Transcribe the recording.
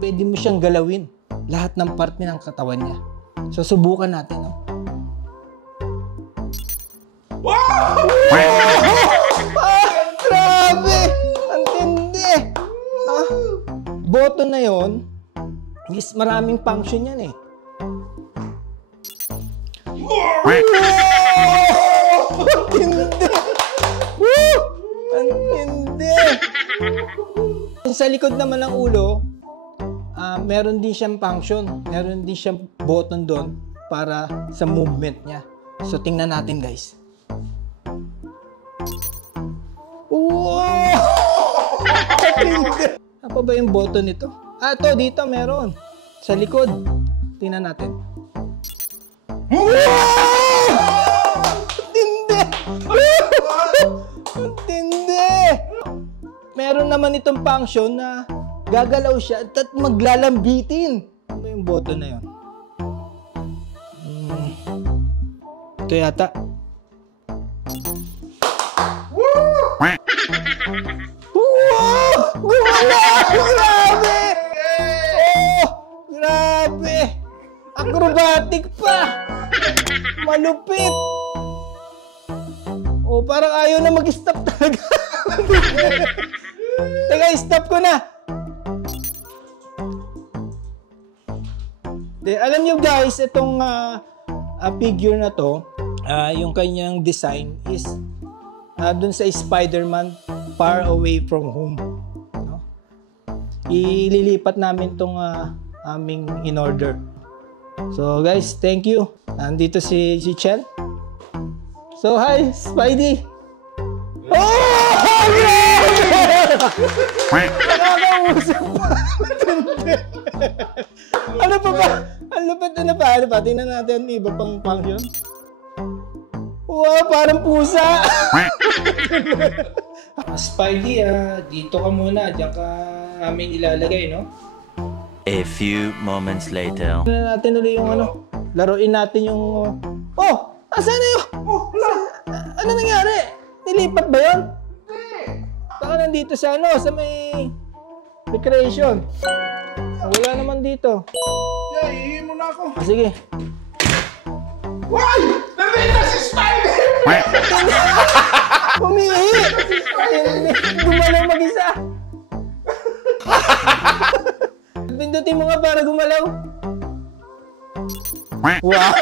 Pwede mo siyang galawin. Lahat ng parte ng katawan niya. So, subukan natin, no? Wow! Grabe! Ang tindi! Button na yon, maraming function yan, eh. Ang tindi! Woo! Ang tindi! Sa likod naman ng ulo, meron din siyang function. Meron din siyang button doon para sa movement niya. So, tingnan natin, guys. Wow! Apa ba yung button nito? Ito, dito meron. Sa likod. Tingnan natin. Tindi! Tindi! Meron naman itong function na gagalaw siya at maglalambitin. Ano ba yung button na yun? Ito yata. Wow! Gumalaw! Grabe! Oh! Grabe! Acrobatic pa! Malupit! Oh, parang ayaw na mag-stop talaga. Teka, stop ko na! Alam nyo guys, itong figure na to, yung kanyang design is dun sa Spider-Man Far Away From Home. No? Ililipat namin itong aming in-order. So guys, thank you. Nandito si Chel. So hi, Spidey! Oh! Nakakausap pa! Ano pa ba? Ano pa? Tingnan natin iba pang function. Wow, parang pusa! Spidey, dito ka muna. Diyan ka namin ilalagay, no? A few moments later. Tingnan natin ulit yung ano. Laruin natin yung... Oh! Asan na yun? Oh, ano nangyari? Nilipat ba yun? Baka nandito sa ano, sa may recreation. Wala naman dito. Ihihin mo na ako. Sige. Why? Nandito si Spidey! Pumihi! Gumalaw mag-isa. Pindutin mo nga para gumalaw. Wow!